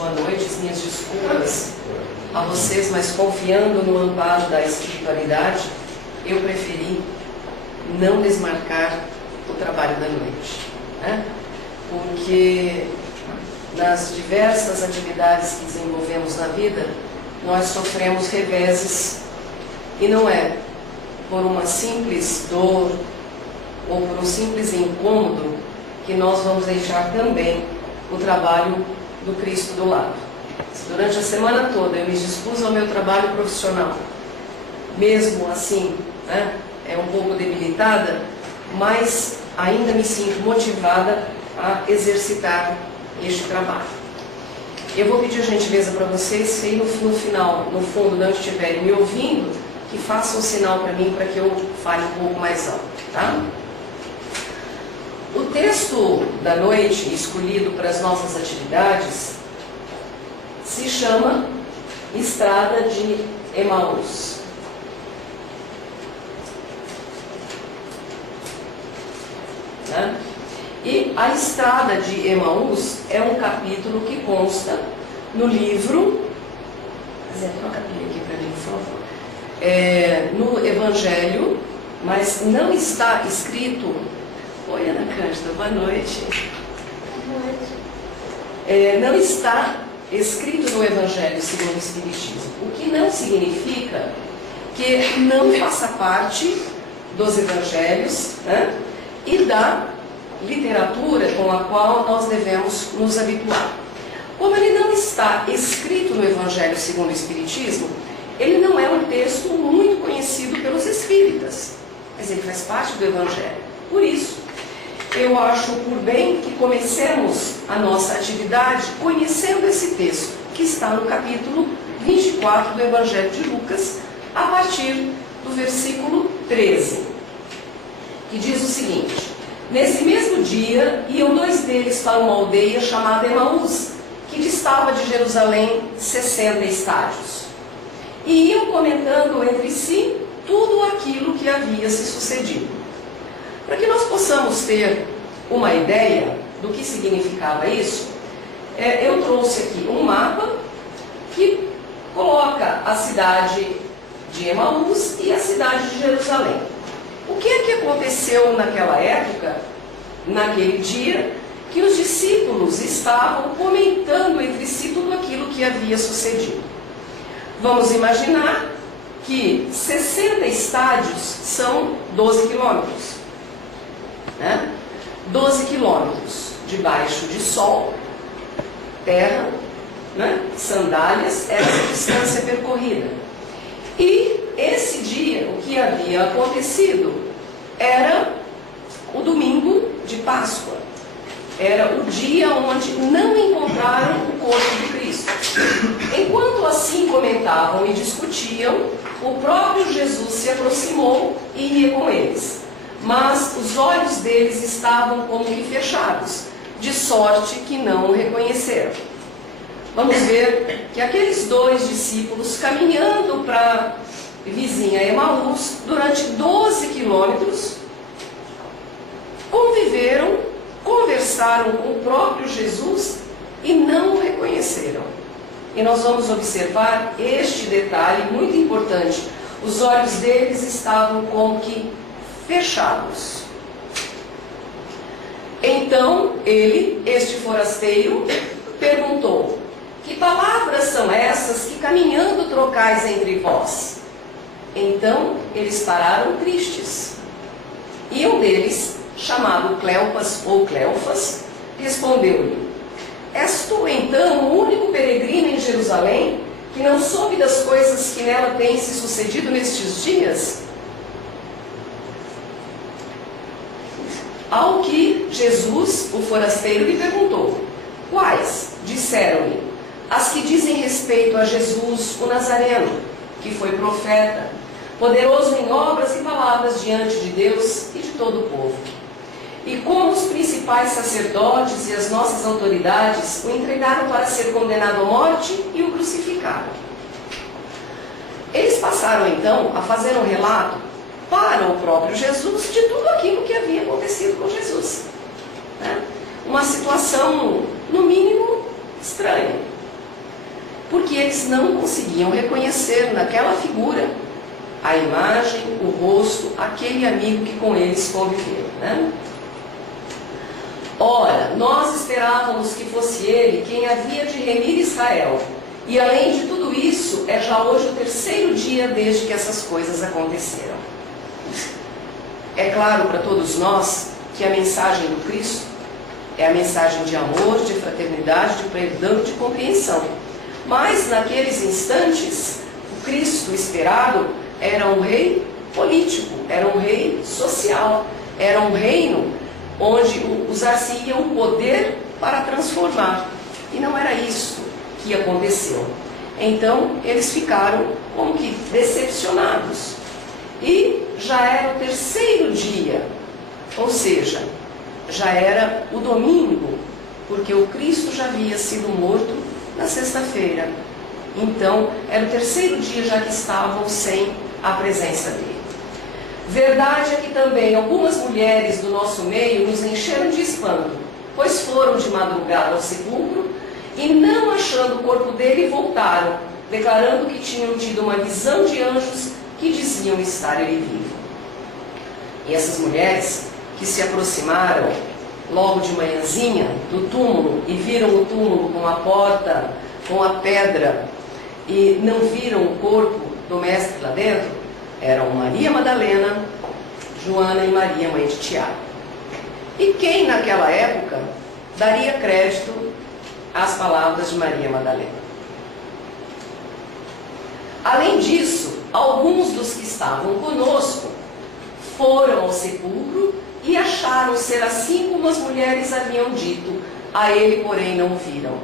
boa noite, as minhas desculpas a vocês, mas confiando no amparo da espiritualidade, eu preferi não desmarcar o trabalho da noite, né? Porque nas diversas atividades que desenvolvemos na vida, nós sofremos reveses, e não é por uma simples dor ou por um simples incômodo que nós vamos deixar também o trabalho do Cristo do lado. Se durante a semana toda eu me dispus ao meu trabalho profissional, mesmo assim, né, é um pouco debilitada, mas ainda me sinto motivada a exercitar este trabalho. Eu vou pedir a gentileza para vocês que aí no final, no fundo, não estiverem me ouvindo, que façam um sinal para mim para que eu fale um pouco mais alto, tá? O texto da noite escolhido para as nossas atividades se chama Estrada de Emaús. Né? E a Estrada de Emaús é um capítulo que consta no livro... Zé, troca a pilha aqui para mim, por favor. No Evangelho, mas não está escrito... Oi, Ana Cândida, boa noite. Boa noite. Não está escrito no Evangelho segundo o Espiritismo, o que não significa que não faça parte dos Evangelhos, né, e da literatura com a qual nós devemos nos habituar. Como ele não está escrito no Evangelho segundo o Espiritismo, ele não é um texto muito conhecido pelos espíritas, mas ele faz parte do Evangelho. Por isso, eu acho por bem que comecemos a nossa atividade conhecendo esse texto, que está no capítulo 24 do Evangelho de Lucas, a partir do versículo 13, que diz o seguinte: nesse mesmo dia, iam dois deles para uma aldeia chamada Emaús, que distava de Jerusalém 60 estádios. E iam comentando entre si tudo aquilo que havia se sucedido. Para que nós possamos ter uma ideia do que significava isso, eu trouxe aqui um mapa que coloca a cidade de Emaús e a cidade de Jerusalém. O que é que aconteceu naquela época, naquele dia, que os discípulos estavam comentando entre si tudo aquilo que havia sucedido? Vamos imaginar que 60 estádios são 12 quilômetros. 12 quilômetros debaixo de sol, terra, né, sandálias, era a distância percorrida. E esse dia, o que havia acontecido era o domingo de Páscoa. Era o dia onde não encontraram o corpo de Cristo. Enquanto assim comentavam e discutiam, o próprio Jesus se aproximou e ia com eles. Mas os olhos deles estavam como que fechados, de sorte que não o reconheceram. Vamos ver que aqueles dois discípulos, caminhando para a vizinha Emaús, durante 12 quilômetros, conviveram, conversaram com o próprio Jesus e não o reconheceram. E nós vamos observar este detalhe muito importante. Os olhos deles estavam como que fechados. Então ele, este forasteiro, perguntou: que palavras são essas que caminhando trocais entre vós? Então eles pararam tristes. E um deles, chamado Cleopas ou Cleofas, respondeu-lhe: és tu então o único peregrino em Jerusalém que não soube das coisas que nela têm se sucedido nestes dias? Ao que Jesus, o forasteiro, lhe perguntou: quais? Disseram-lhe: as que dizem respeito a Jesus, o Nazareno, que foi profeta, poderoso em obras e palavras diante de Deus e de todo o povo. E como os principais sacerdotes e as nossas autoridades o entregaram para ser condenado à morte e o crucificaram. Eles passaram então a fazer um relato para o próprio Jesus de tudo aquilo que havia acontecido com Jesus. Uma situação, no mínimo, estranha. porque eles não conseguiam reconhecer naquela figura a imagem, o rosto, aquele amigo que com eles conviveu, né? Ora, nós esperávamos que fosse ele quem havia de remir Israel. E além de tudo isso, é já hoje o 3º dia desde que essas coisas aconteceram. É claro para todos nós que a mensagem do Cristo é a mensagem de amor, de fraternidade, de perdão, de compreensão. Mas naqueles instantes, o Cristo esperado era um rei político, era um rei social, era um reino onde usar-se-ia o poder para transformar. E não era isso que aconteceu. Então, eles ficaram como que decepcionados. E já era o 3º dia, ou seja, já era o domingo, porque o Cristo já havia sido morto na sexta-feira. Então, era o 3º dia já que estavam sem a presença dele. Verdade é que também algumas mulheres do nosso meio nos encheram de espanto, pois foram de madrugada ao sepulcro e, não achando o corpo dele, voltaram, declarando que tinham tido uma visão de anjos que diziam estar ele vivo. E essas mulheres que se aproximaram logo de manhãzinha do túmulo e viram o túmulo com a porta, com a pedra, e não viram o corpo do mestre lá dentro, eram Maria Madalena, Joana e Maria, mãe de Tiago. E quem naquela época daria crédito às palavras de Maria Madalena? Além disso, alguns dos que estavam conosco foram ao sepulcro e acharam ser assim como as mulheres haviam dito, a ele, porém, não viram.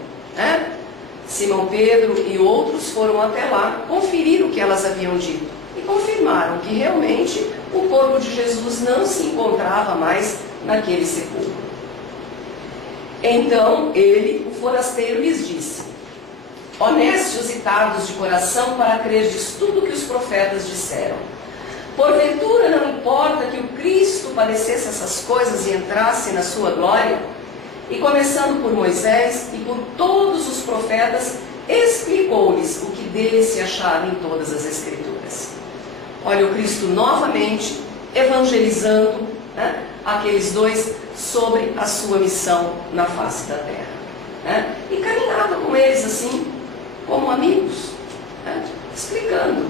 Simão Pedro e outros foram até lá conferir o que elas haviam dito e confirmaram que realmente o corpo de Jesus não se encontrava mais naquele sepulcro. Então ele, o forasteiro, lhes disse: honestos e tardos de coração para crerdes tudo o que os profetas disseram. Porventura não importa que o Cristo padecesse essas coisas e entrasse na sua glória? E começando por Moisés e por todos os profetas, explicou-lhes o que dele se achava em todas as Escrituras. Olha o Cristo novamente evangelizando, aqueles dois sobre a sua missão na face da terra. E caminhava com eles assim, como amigos, explicando.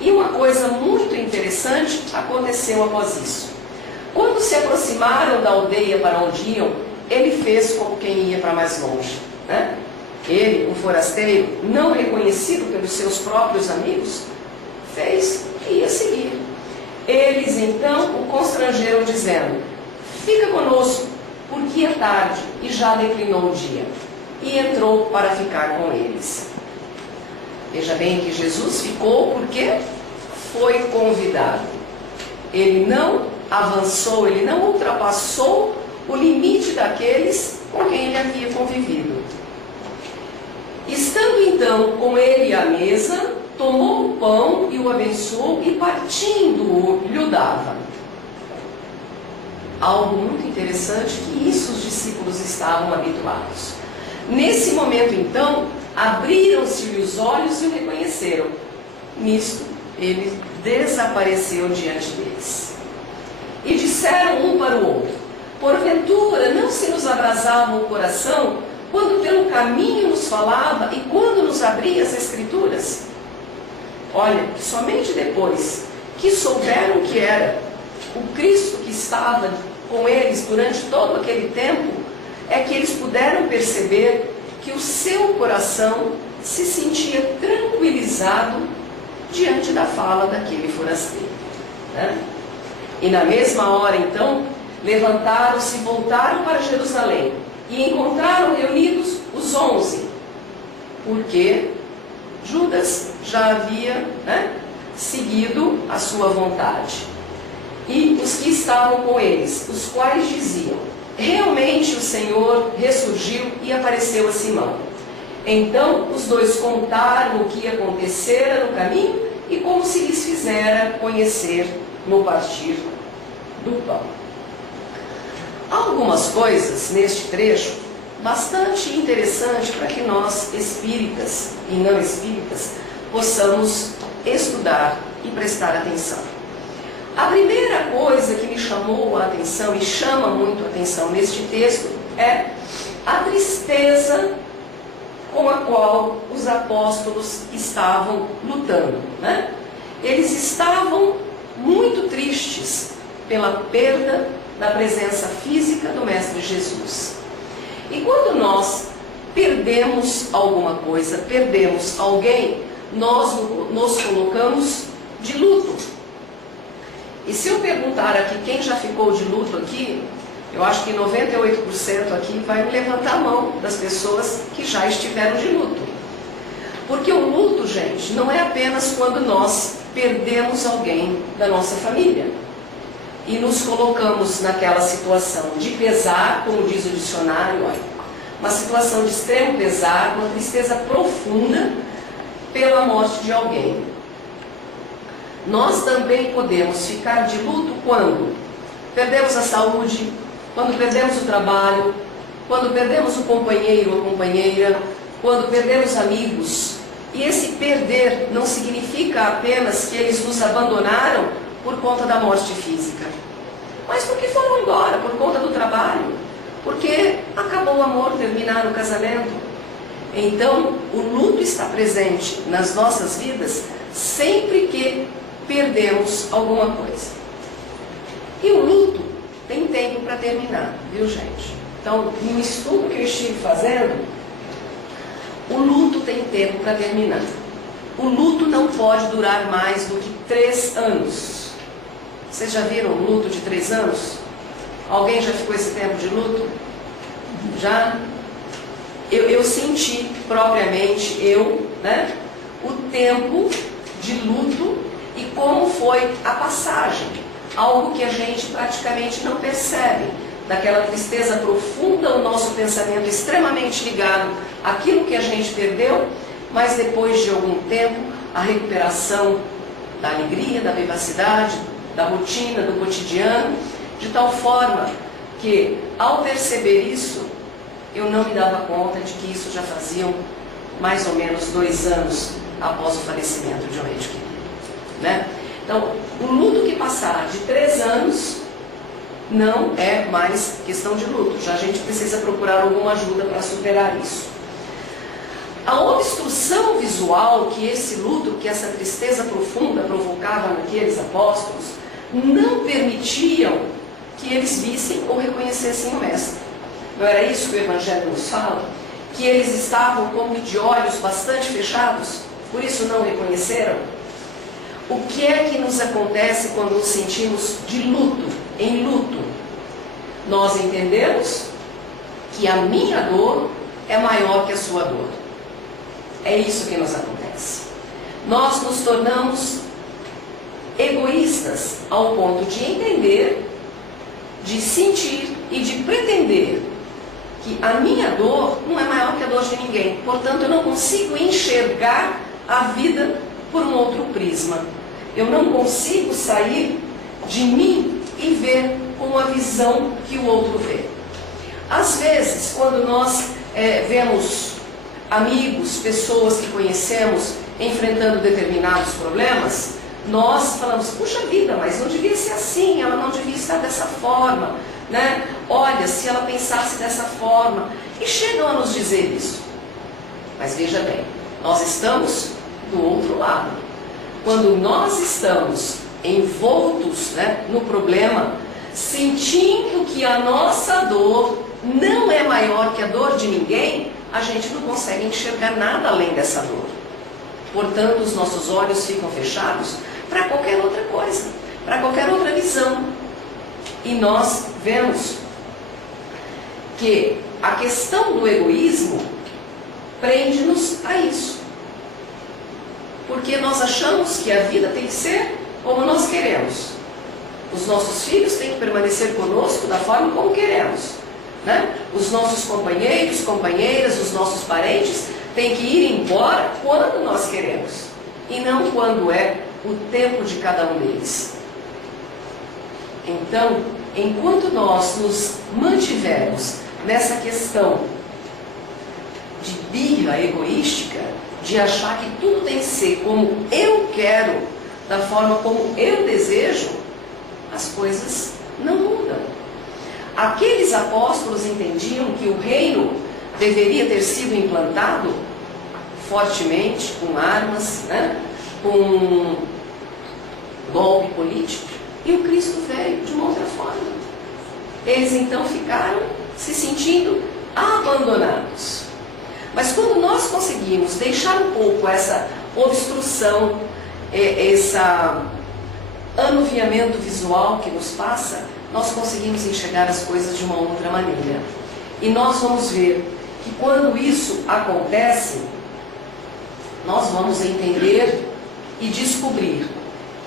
E uma coisa muito interessante aconteceu após isso. Quando se aproximaram da aldeia para onde iam, ele fez como quem ia para mais longe. Ele, o forasteiro, não reconhecido pelos seus próprios amigos, fez e ia seguir. Eles então o constrangeram, dizendo: fica conosco, porque é tarde e já declinou o dia. E entrou para ficar com eles. Veja bem que Jesus ficou porque foi convidado. Ele não avançou, ele não ultrapassou o limite daqueles com quem ele havia convivido. Estando então com ele à mesa, tomou o pão e o abençoou e partindo-o lhe dava. Algo muito interessante, que isso os discípulos estavam habituados. Nesse momento então, abriram-se-lhe os olhos e o reconheceram. Nisto, ele desapareceu diante deles. E disseram um para o outro: porventura não se nos abrasava o coração quando pelo caminho nos falava e quando nos abria as Escrituras? Olha, somente depois que souberam que era o Cristo que estava com eles durante todo aquele tempo, é que eles puderam perceber que o seu coração se sentia tranquilizado diante da fala daquele forasteiro. E na mesma hora, então, levantaram-se e voltaram para Jerusalém e encontraram reunidos os 11, porque Judas já havia seguido a sua vontade. E os que estavam com eles, os quais diziam: realmente o Senhor ressurgiu e apareceu a Simão. Então os dois contaram o que acontecera no caminho e como se lhes fizera conhecer no partir do pão. Há algumas coisas neste trecho bastante interessante para que nós, espíritas e não espíritas, possamos estudar e prestar atenção. A primeira coisa que me chamou a atenção e chama muito a atenção neste texto é a tristeza com a qual os apóstolos estavam lutando, né? Eles estavam muito tristes pela perda da presença física do Mestre Jesus. E quando nós perdemos alguma coisa, perdemos alguém, nós nos colocamos de luto. E se eu perguntar aqui quem já ficou de luto aqui, eu acho que 98% aqui vai me levantar a mão das pessoas que já estiveram de luto. Porque o luto, gente, não é apenas quando nós perdemos alguém da nossa família e nos colocamos naquela situação de pesar, como diz o dicionário, olha, uma situação de extremo pesar, uma tristeza profunda pela morte de alguém. Nós também podemos ficar de luto quando perdemos a saúde, quando perdemos o trabalho, quando perdemos o companheiro ou companheira, quando perdemos amigos. E esse perder não significa apenas que eles nos abandonaram por conta da morte física, mas porque foram embora, por conta do trabalho, porque acabou o amor, terminaram o casamento. Então, o luto está presente nas nossas vidas sempre que perdemos alguma coisa. E o luto tem tempo para terminar, viu, gente? Então, no estudo que eu estive fazendo, o luto tem tempo para terminar. O luto não pode durar mais do que 3 anos. Vocês já viram um luto de 3 anos? Alguém já ficou esse tempo de luto? Já? Eu senti propriamente, né, o tempo de luto e como foi a passagem. Algo que a gente praticamente não percebe. Daquela tristeza profunda, o nosso pensamento extremamente ligado àquilo que a gente perdeu, mas depois de algum tempo, a recuperação da alegria, da vivacidade, da rotina, do cotidiano, de tal forma que, ao perceber isso, eu não me dava conta de que isso já faziam mais ou menos 2 anos após o falecimento de um ente querido, né? Então, o luto que passar de 3 anos não é mais questão de luto. Já a gente precisa procurar alguma ajuda para superar isso. A obstrução visual que esse luto, que essa tristeza profunda provocava naqueles apóstolos, não permitiam que eles vissem ou reconhecessem o Mestre. Não era isso que o Evangelho nos fala? Que eles estavam como de olhos bastante fechados, por isso não reconheceram? O que é que nos acontece quando nos sentimos de luto, em luto? Nós entendemos que a minha dor é maior que a sua dor. É isso que nos acontece. Nós nos tornamos egoístas ao ponto de entender, de sentir e de pretender que a minha dor não é maior que a dor de ninguém. Portanto, eu não consigo enxergar a vida por um outro prisma. Eu não consigo sair de mim e ver com a visão que o outro vê. Às vezes, quando nós vemos amigos, pessoas que conhecemos enfrentando determinados problemas, nós falamos, puxa vida, mas não devia ser assim, ela não devia estar dessa forma, né? Olha, se ela pensasse dessa forma. E chegam a nos dizer isso. Mas veja bem, nós estamos do outro lado. Quando nós estamos envoltos, né, no problema, sentindo que a nossa dor não é maior que a dor de ninguém, a gente não consegue enxergar nada além dessa dor. Portanto, os nossos olhos ficam fechados para qualquer outra coisa, para qualquer outra visão. E nós vemos que a questão do egoísmo prende-nos a isso. Porque nós achamos que a vida tem que ser como nós queremos. Os nossos filhos têm que permanecer conosco da forma como queremos, né? Os nossos companheiros, companheiras, os nossos parentes têm que ir embora quando nós queremos e não quando é o tempo de cada um deles. Então, enquanto nós nos mantivermos nessa questão de birra egoística, de achar que tudo tem que ser como eu quero, da forma como eu desejo, as coisas não mudam. Aqueles apóstolos entendiam que o reino deveria ter sido implantado fortemente, com armas, né? Com golpe político, e o Cristo veio de uma outra forma. Eles então ficaram se sentindo abandonados. Mas quando nós conseguimos deixar um pouco essa obstrução, esse anuviamento visual que nos passa, nós conseguimos enxergar as coisas de uma outra maneira. E nós vamos ver que quando isso acontece, nós vamos entender e descobrir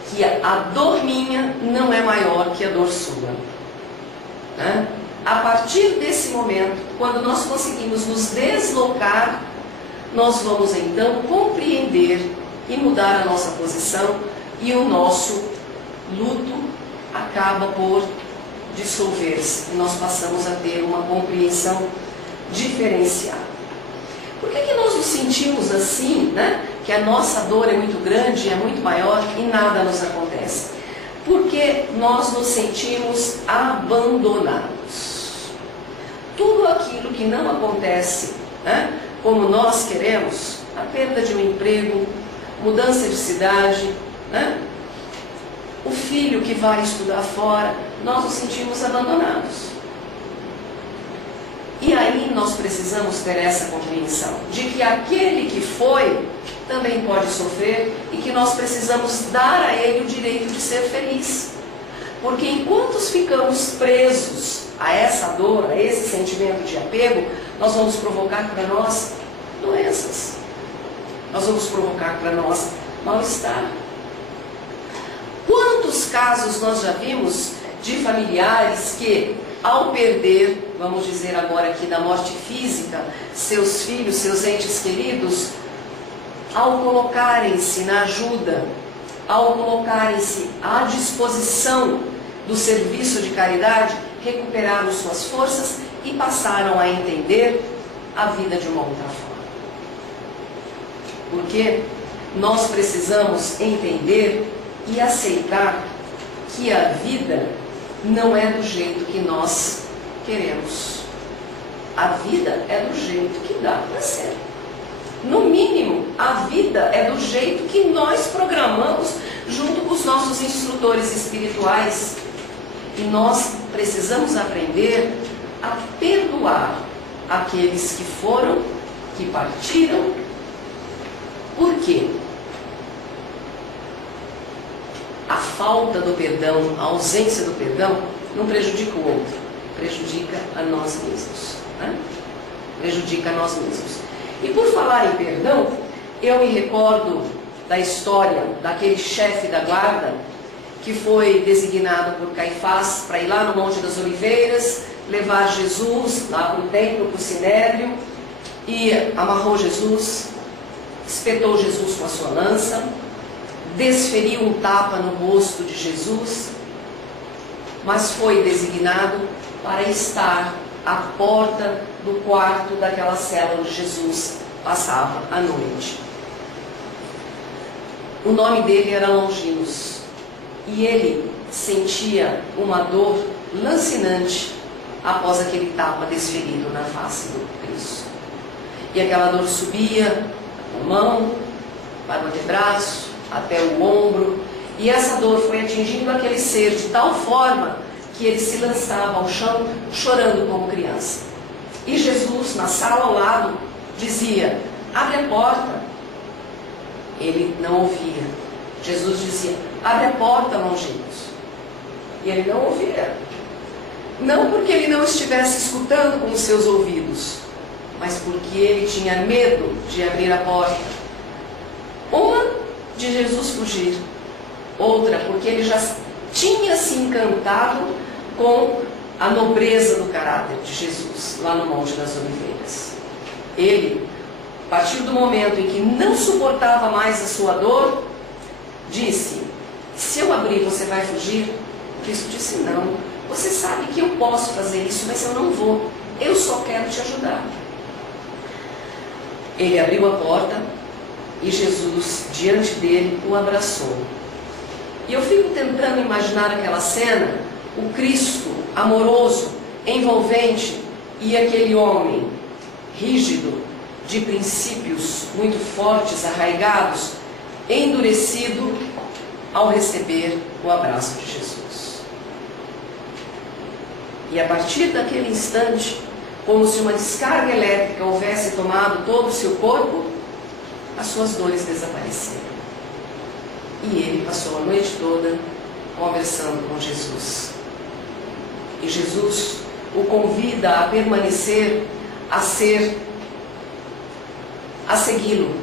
que a dor minha não é maior que a dor sua. Né? A partir desse momento, quando nós conseguimos nos deslocar, nós vamos então compreender e mudar a nossa posição, e o nosso luto acaba por dissolver-se, e nós passamos a ter uma compreensão diferenciada. Por que nós nos sentimos assim, né? Que a nossa dor é muito grande, é muito maior e nada nos acontece? Porque nós nos sentimos abandonados. Tudo aquilo que não acontece, né, como nós queremos, a perda de um emprego, mudança de cidade, né, o filho que vai estudar fora, nós nos sentimos abandonados. E aí nós precisamos ter essa compreensão de que aquele que foi também pode sofrer e que nós precisamos dar a ele o direito de ser feliz. Porque enquanto ficamos presos a essa dor, a esse sentimento de apego, nós vamos provocar para nós doenças. Nós vamos provocar para nós mal-estar. Quantos casos nós já vimos de familiares que, ao perder, vamos dizer agora aqui da morte física, seus filhos, seus entes queridos, ao colocarem-se na ajuda, ao colocarem-se à disposição do serviço de caridade, recuperaram suas forças e passaram a entender a vida de uma outra forma. Porque nós precisamos entender e aceitar que a vida não é do jeito que nós queremos. A vida é do jeito que dá para ser. No mínimo, a vida é do jeito que nós programamos junto com os nossos instrutores espirituais. E nós precisamos aprender a perdoar aqueles que foram, que partiram. Por quê? A falta do perdão, a ausência do perdão, não prejudica o outro, prejudica a nós mesmos. Né? Prejudica a nós mesmos. E por falar em perdão, eu me recordo da história daquele chefe da guarda que foi designado por Caifás para ir lá no Monte das Oliveiras, levar Jesus lá para o templo, para o Sinédrio, e amarrou Jesus, espetou Jesus com a sua lança, desferiu um tapa no rosto de Jesus, mas foi designado para estar à porta do quarto daquela cela onde Jesus passava a noite. O nome dele era Longinos, e ele sentia uma dor lancinante após aquele tapa desferido na face do Cristo. E aquela dor subia da mão, para o antebraço, até o ombro, e essa dor foi atingindo aquele ser de tal forma que ele se lançava ao chão chorando como criança. E Jesus, na sala ao lado, dizia: abre a porta. Ele não ouvia. Jesus dizia: abre a porta, Longinos. E ele não ouvia. Não porque ele não estivesse escutando com os seus ouvidos, mas porque ele tinha medo de abrir a porta. Uma, de Jesus fugir. Outra, porque ele já tinha se encantado com a nobreza do caráter de Jesus, lá no Monte das Oliveiras. Ele, a partir do momento em que não suportava mais a sua dor, disse: se eu abrir, você vai fugir? Cristo disse: não, você sabe que eu posso fazer isso, mas eu não vou, eu só quero te ajudar. Ele abriu a porta e Jesus, diante dele, o abraçou. E eu fico tentando imaginar aquela cena, o Cristo amoroso, envolvente, e aquele homem rígido, de princípios muito fortes, arraigados, endurecido ao receber o abraço de Jesus. E a partir daquele instante, como se uma descarga elétrica houvesse tomado todo o seu corpo, as suas dores desapareceram. E ele passou a noite toda conversando com Jesus. E Jesus o convida a permanecer, a segui-lo.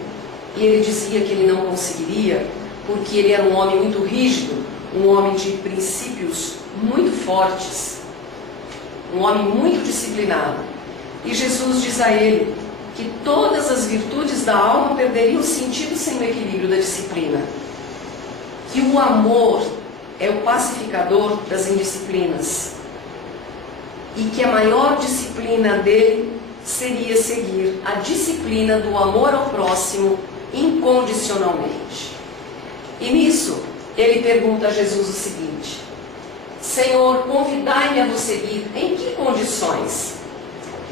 E ele dizia que ele não conseguiria, porque ele era um homem muito rígido, um homem de princípios muito fortes, um homem muito disciplinado. E Jesus diz a ele que todas as virtudes da alma perderiam sentido sem o equilíbrio da disciplina. Que o amor é o pacificador das indisciplinas. E que a maior disciplina dele seria seguir a disciplina do amor ao próximo incondicionalmente. E nisso, ele pergunta a Jesus o seguinte: Senhor, convidai-me a vos seguir, em que condições?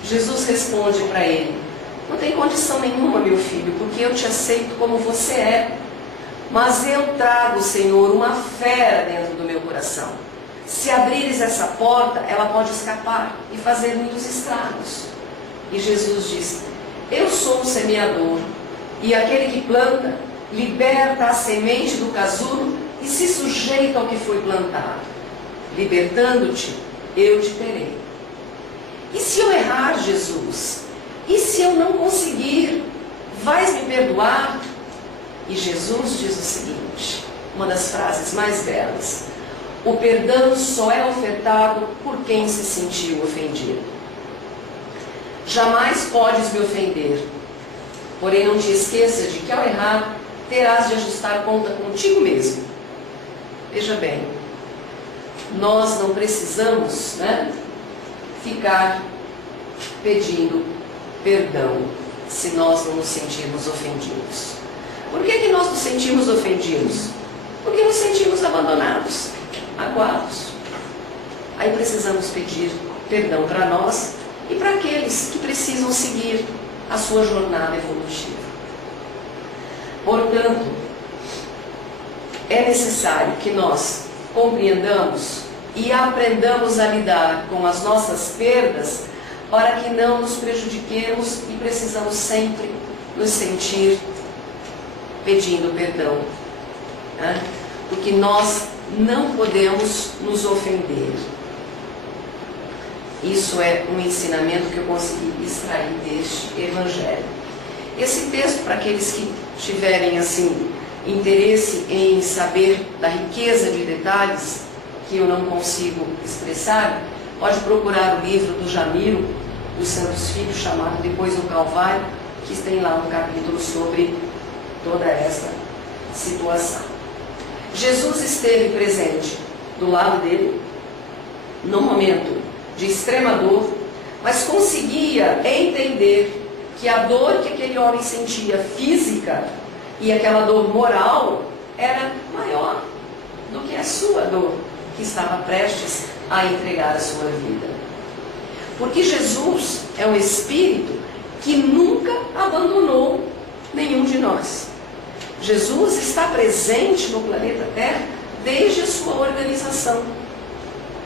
Jesus responde para ele: não tem condição nenhuma, meu filho, porque eu te aceito como você é. Mas eu trago, Senhor, uma fera dentro do meu coração. Se abrires essa porta, ela pode escapar e fazer muitos estragos. E Jesus diz: eu sou o semeador, e aquele que planta, liberta a semente do casulo e se sujeita ao que foi plantado. Libertando-te, eu te terei. E se eu errar, Jesus? E se eu não conseguir? Vais me perdoar? E Jesus diz o seguinte, uma das frases mais belas: o perdão só é ofertado por quem se sentiu ofendido. Jamais podes me ofender, porém não te esqueças de que ao errar, terás de ajustar conta contigo mesmo. Veja bem, nós não precisamos, ficar pedindo perdão se nós não nos sentirmos ofendidos. Por que nós nos sentimos ofendidos? Porque nos sentimos abandonados, acuados. Aí precisamos pedir perdão para nós e para aqueles que precisam seguir a sua jornada evolutiva. Portanto, é necessário que nós compreendamos e aprendamos a lidar com as nossas perdas para que não nos prejudiquemos e precisamos sempre nos sentir pedindo perdão, porque nós não podemos nos ofender. Isso é um ensinamento que eu consegui extrair deste Evangelho. Esse texto, para aqueles que tiverem interesse em saber da riqueza de detalhes que eu não consigo expressar, pode procurar o livro do Jamiro dos Santos Filhos, chamado Depois do Calvário, que tem lá um capítulo sobre toda essa situação. Jesus esteve presente do lado dele, no momento de extrema dor, mas conseguia entender que a dor que aquele homem sentia física e aquela dor moral era maior do que a sua dor, que estava prestes a entregar a sua vida. Porque Jesus é um Espírito que nunca abandonou nenhum de nós. Jesus está presente no planeta Terra desde a sua organização,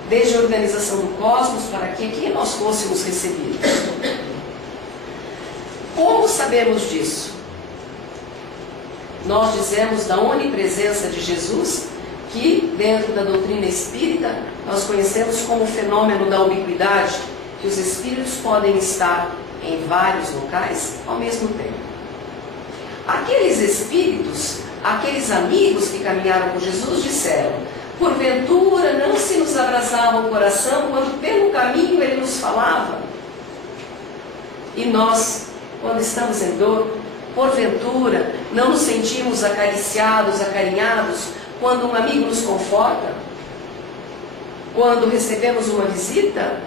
desde a organização do cosmos, para que aqui nós fôssemos recebidos. Como sabemos disso? Nós dizemos da onipresença de Jesus, que dentro da doutrina espírita nós conhecemos como o fenômeno da ubiquidade, que os espíritos podem estar em vários locais ao mesmo tempo. Aqueles espíritos, aqueles amigos que caminharam com Jesus disseram: porventura não se nos abrasava o coração quando pelo caminho ele nos falava? E nós, quando estamos em dor, porventura não nos sentimos acariciados, acarinhados, quando um amigo nos conforta? Quando recebemos uma visita?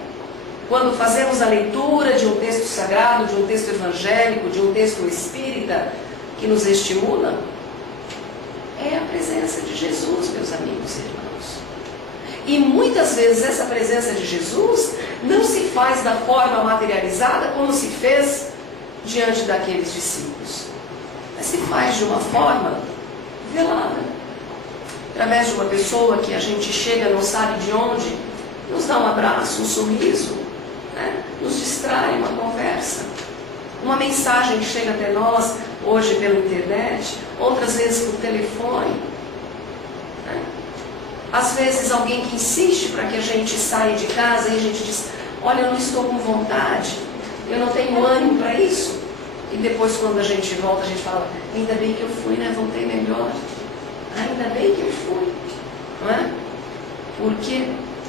quando fazemos a leitura de um texto sagrado, de um texto evangélico, de um texto espírita, que nos estimula? É a presença de Jesus, meus amigos e irmãos. E muitas vezes essa presença de Jesus não se faz da forma materializada como se fez diante daqueles discípulos, mas se faz de uma forma velada, através de uma pessoa que a gente chega, não sabe de onde, nos dá um abraço, um sorriso, né? Nos distrai uma conversa, uma mensagem que chega até nós, hoje pela internet, outras vezes por telefone, né? Às vezes alguém que insiste para que a gente saia de casa e a gente diz, olha, eu não estou com vontade, eu não tenho ânimo para isso. E depois quando a gente volta, a gente fala, ainda bem que eu fui, né? Voltei melhor. Ainda bem que eu fui, não é? Porque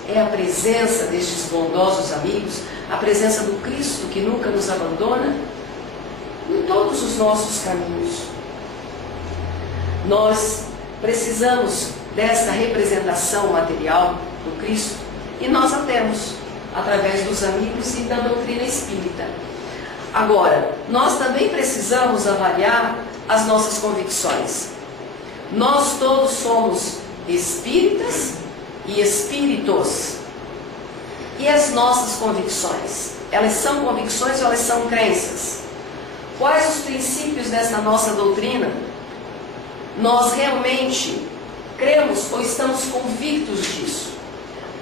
é a presença destes bondosos amigos, a presença do Cristo que nunca nos abandona em todos os nossos caminhos. Nós precisamos dessa representação material do Cristo e nós a temos através dos amigos e da doutrina espírita. Agora, nós também precisamos avaliar as nossas convicções. Nós todos somos espíritas e espíritos. E as nossas convicções? Elas são convicções ou elas são crenças? Quais os princípios dessa nossa doutrina? Nós realmente cremos ou estamos convictos disso?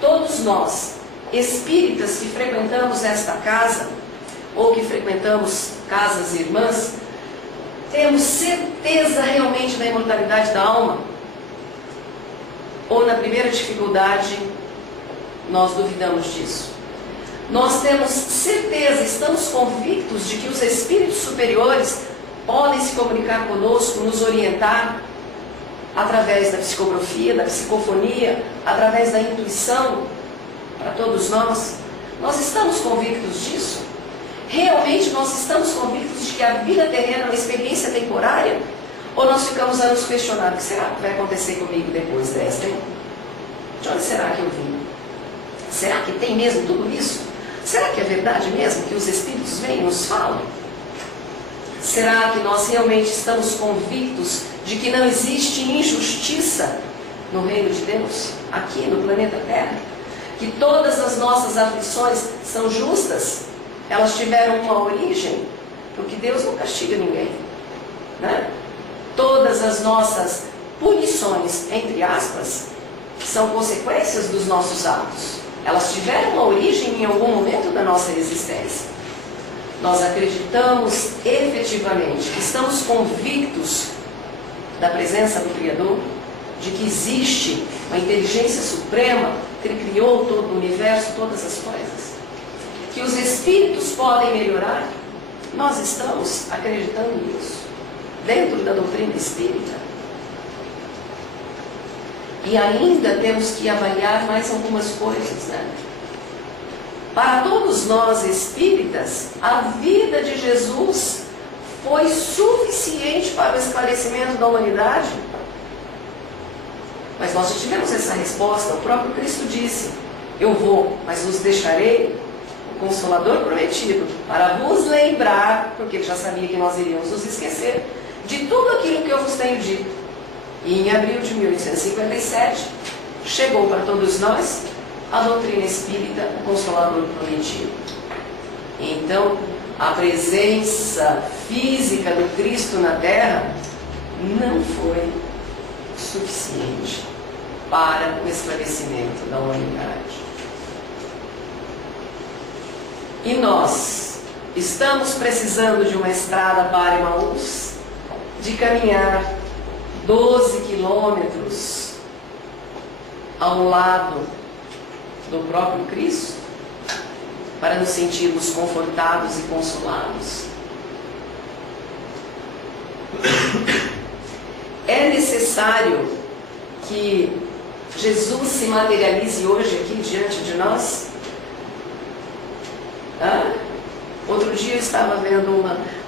Todos nós, espíritas que frequentamos esta casa, ou que frequentamos casas irmãs, temos certeza realmente da imortalidade da alma? Ou na primeira dificuldade, nós duvidamos disso? Nós temos certeza, estamos convictos de que os espíritos superiores podem se comunicar conosco, nos orientar, através da psicografia, da psicofonia, através da intuição, para todos nós? Nós estamos convictos disso? Realmente nós estamos convictos de que a vida terrena é uma experiência temporária? Ou nós ficamos a nos questionar, o que será que vai acontecer comigo depois desta? Hein? De onde será que eu vim? Será que tem mesmo tudo isso? Será que é verdade mesmo que os espíritos vêm e nos falam? Será que nós realmente estamos convictos de que não existe injustiça no reino de Deus, aqui no planeta Terra? Que todas as nossas aflições são justas? Elas tiveram uma origem, porque Deus não castiga ninguém, né? Todas as nossas punições, entre aspas, são consequências dos nossos atos. Elas tiveram uma origem em algum momento da nossa existência. Nós acreditamos efetivamente, estamos convictos da presença do Criador, de que existe uma inteligência suprema que Ele criou todo o universo, todas as coisas, que os espíritos podem melhorar. Nós estamos acreditando nisso, dentro da doutrina espírita. E ainda temos que avaliar mais algumas coisas, né? Para todos nós espíritas, a vida de Jesus foi suficiente para o esclarecimento da humanidade? Mas nós já tivemos essa resposta. O próprio Cristo disse, eu vou, mas vos deixarei o Consolador prometido, para vos lembrar, porque ele já sabia que nós iríamos nos esquecer, de tudo aquilo que eu vos tenho dito. E em abril de 1857, chegou para todos nós a doutrina espírita, o Consolador prometido. Então, a presença física do Cristo na Terra não foi suficiente para o esclarecimento da humanidade. E nós estamos precisando de uma estrada para Emaús, de caminhar 12 quilômetros ao lado do próprio Cristo, para nos sentirmos confortados e consolados. É necessário que Jesus se materialize hoje aqui diante de nós? Outro dia eu estava vendo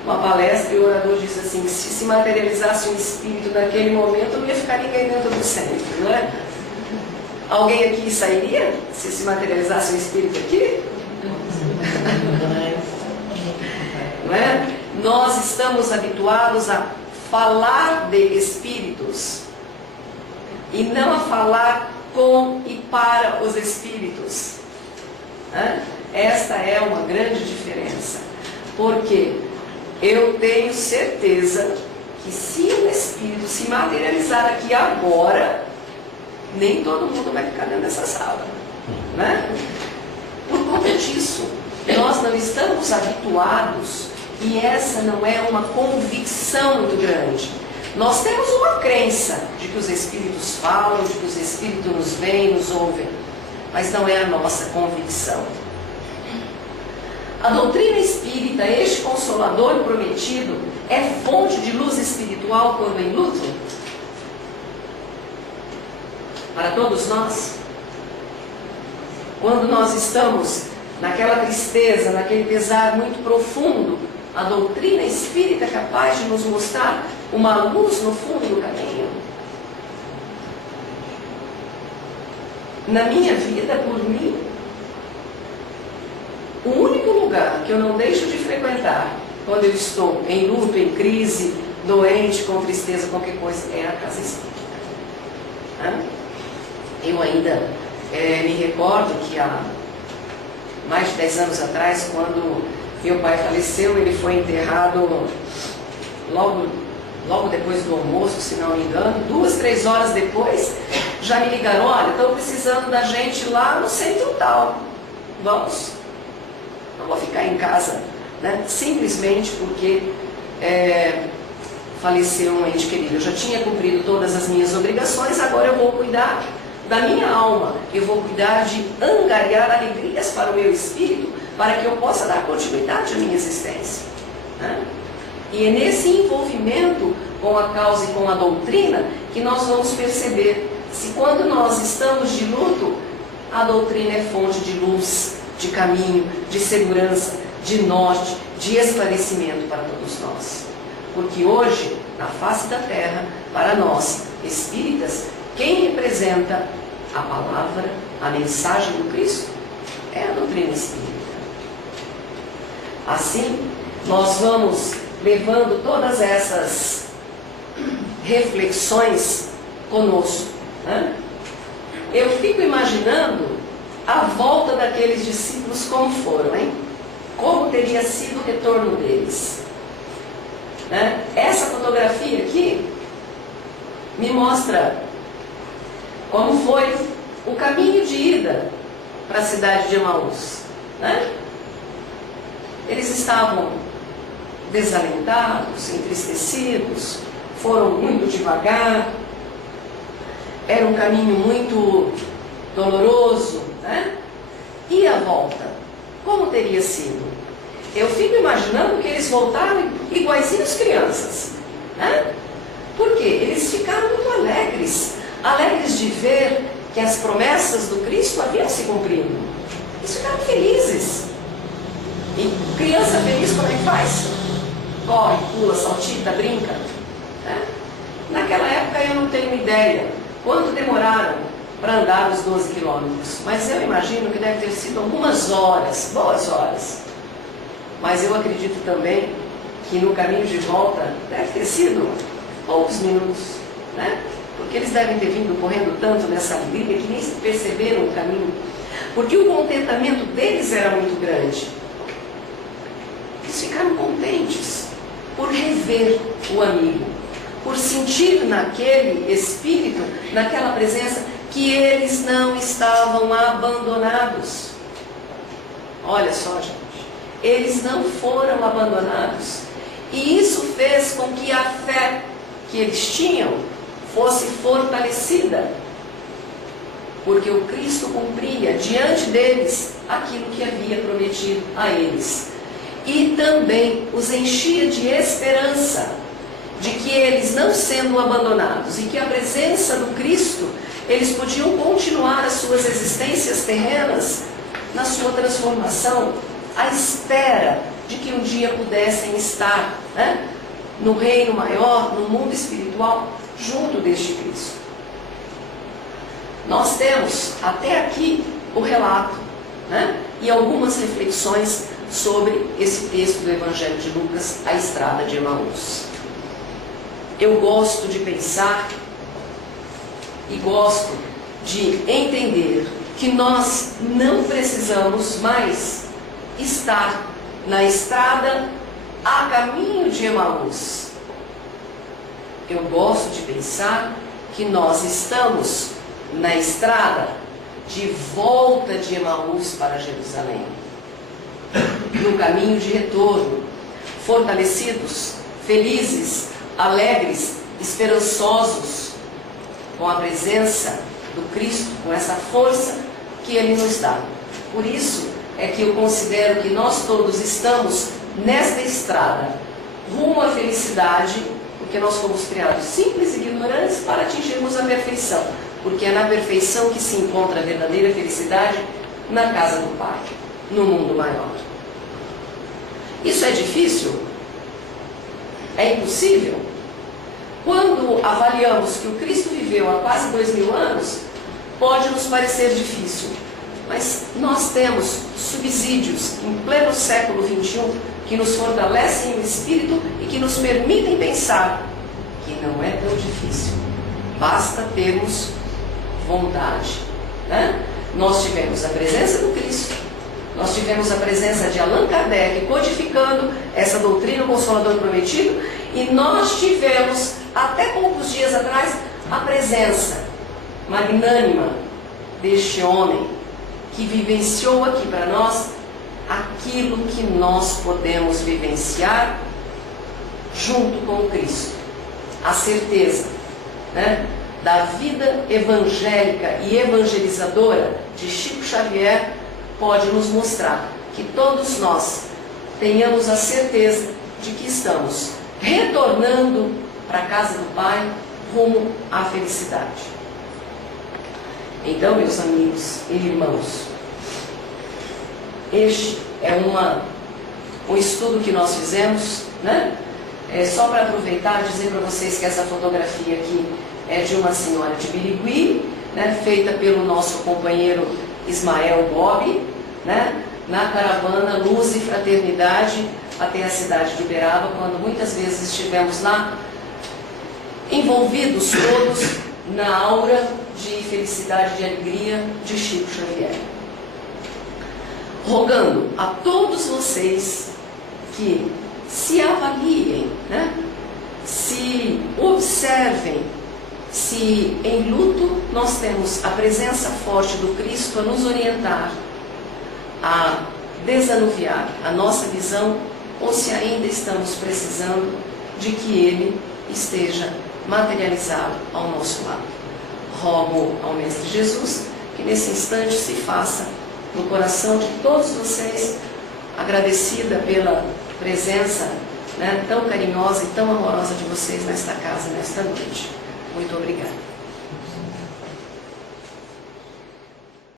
uma palestra e o orador disse assim, que se materializasse um espírito naquele momento, não ia ficar ninguém dentro do centro, não é? Alguém aqui sairia se materializasse um espírito aqui? não é? Nós estamos habituados a falar de espíritos e não a falar com e para os espíritos. Esta é uma grande diferença, porque eu tenho certeza que se o espírito se materializar aqui agora, nem todo mundo vai ficar dentro dessa sala, né? Por conta disso, nós não estamos habituados, e essa não é uma convicção muito grande. Nós temos uma crença de que os espíritos falam, de que os espíritos nos veem, nos ouvem, mas não é a nossa convicção. A doutrina espírita, este Consolador prometido, é fonte de luz espiritual quando em luto? Para todos nós? Quando nós estamos naquela tristeza, naquele pesar muito profundo, a doutrina espírita é capaz de nos mostrar uma luz no fundo do caminho? Na minha vida, por mim, o único lugar que eu não deixo de frequentar quando eu estou em luto, em crise, doente, com tristeza, qualquer coisa, é a casa espírita. Eu ainda me recordo que há mais de 10 anos atrás, quando meu pai faleceu, ele foi enterrado logo depois do almoço, se não me engano, 2, 3 horas depois, já me ligaram: olha, estão precisando da gente lá no centro tal, vamos. Não vou ficar em casa, né? Simplesmente porque faleceu um ente querido. Eu já tinha cumprido todas as minhas obrigações, agora eu vou cuidar da minha alma, eu vou cuidar de angariar alegrias para o meu espírito, para que eu possa dar continuidade à minha existência, né? E é nesse envolvimento com a causa e com a doutrina que nós vamos perceber se, quando nós estamos de luto, a doutrina é fonte de luz, de caminho, de segurança, de norte, de esclarecimento para todos nós. Porque hoje, na face da terra, para nós, espíritas, quem representa a palavra, a mensagem do Cristo, é a doutrina espírita. Assim, nós vamos levando todas essas reflexões conosco, né? Eu fico imaginando a volta daqueles discípulos como foram, hein? Como teria sido o retorno deles, né? Essa fotografia aqui me mostra como foi o caminho de ida para a cidade de Emaús, né? Eles estavam desalentados, entristecidos, foram muito devagar, era um caminho muito doloroso, né? E a volta, como teria sido? Eu fico imaginando que eles voltaram iguaizinhos crianças, né? Porque eles ficaram muito alegres, alegres de ver que as promessas do Cristo haviam se cumprido. Eles ficaram felizes. E criança feliz como é que faz? Corre, pula, saltita, brinca, né? Naquela época eu não tenho ideia quanto demoraram para andar os 12 quilômetros, mas eu imagino que deve ter sido algumas horas, boas horas. Mas eu acredito também que no caminho de volta deve ter sido poucos minutos, né? Porque eles devem ter vindo correndo tanto nessa alegria que nem perceberam o caminho, porque o contentamento deles era muito grande. Eles ficaram contentes por rever o amigo, por sentir naquele espírito, naquela presença, que eles não estavam abandonados. Olha só, gente, eles não foram abandonados. E isso fez com que a fé que eles tinham fosse fortalecida, porque o Cristo cumpria diante deles aquilo que havia prometido a eles. E também os enchia de esperança, de que eles, não sendo abandonados, e que a presença do Cristo, eles podiam continuar as suas existências terrenas na sua transformação, à espera de que um dia pudessem estar, né, no reino maior, no mundo espiritual, junto deste Cristo. Nós temos até aqui o relato, né, e algumas reflexões sobre esse texto do Evangelho de Lucas, a estrada de Emaús. Eu gosto de pensar e gosto de entender que nós não precisamos mais estar na estrada a caminho de Emaús. Eu gosto de pensar que nós estamos na estrada de volta de Emaús para Jerusalém, no caminho de retorno, fortalecidos, felizes, alegres, esperançosos, com a presença do Cristo, com essa força que Ele nos dá. Por isso é que eu considero que nós todos estamos nesta estrada, rumo à felicidade, porque nós fomos criados simples e ignorantes para atingirmos a perfeição, porque é na perfeição que se encontra a verdadeira felicidade na casa do Pai, no mundo maior. Isso é difícil? É impossível? Quando avaliamos que o Cristo viveu há quase 2000 anos, pode nos parecer difícil, mas nós temos subsídios em pleno século XXI que nos fortalecem o espírito e que nos permitem pensar que não é tão difícil, basta termos vontade, né? Nós tivemos a presença do Cristo, nós tivemos a presença de Allan Kardec codificando essa doutrina do Consolador Prometido, e nós tivemos, até poucos dias atrás, a presença magnânima deste homem que vivenciou aqui para nós aquilo que nós podemos vivenciar junto com o Cristo. A certeza, né, da vida evangélica e evangelizadora de Chico Xavier pode nos mostrar que todos nós tenhamos a certeza de que estamos retornando para a casa do Pai rumo à felicidade. Então, meus amigos e irmãos, este é um estudo que nós fizemos, né? Só para aproveitar e dizer para vocês que essa fotografia aqui é de uma senhora de Birigui, né? Feita pelo nosso companheiro Ismael Bob, né? Na caravana Luz e Fraternidade até a cidade de Uberaba, quando muitas vezes estivemos lá envolvidos todos na aura de felicidade e de alegria de Chico Xavier. Rogando a todos vocês que se avaliem, né? Se observem, se em luto nós temos a presença forte do Cristo a nos orientar, a desanuviar a nossa visão, ou se ainda estamos precisando de que Ele esteja materializado ao nosso lado. Rogo ao Mestre Jesus que nesse instante se faça no coração de todos vocês, agradecida pela presença, né, tão carinhosa e tão amorosa de vocês nesta casa, nesta noite. Muito obrigada.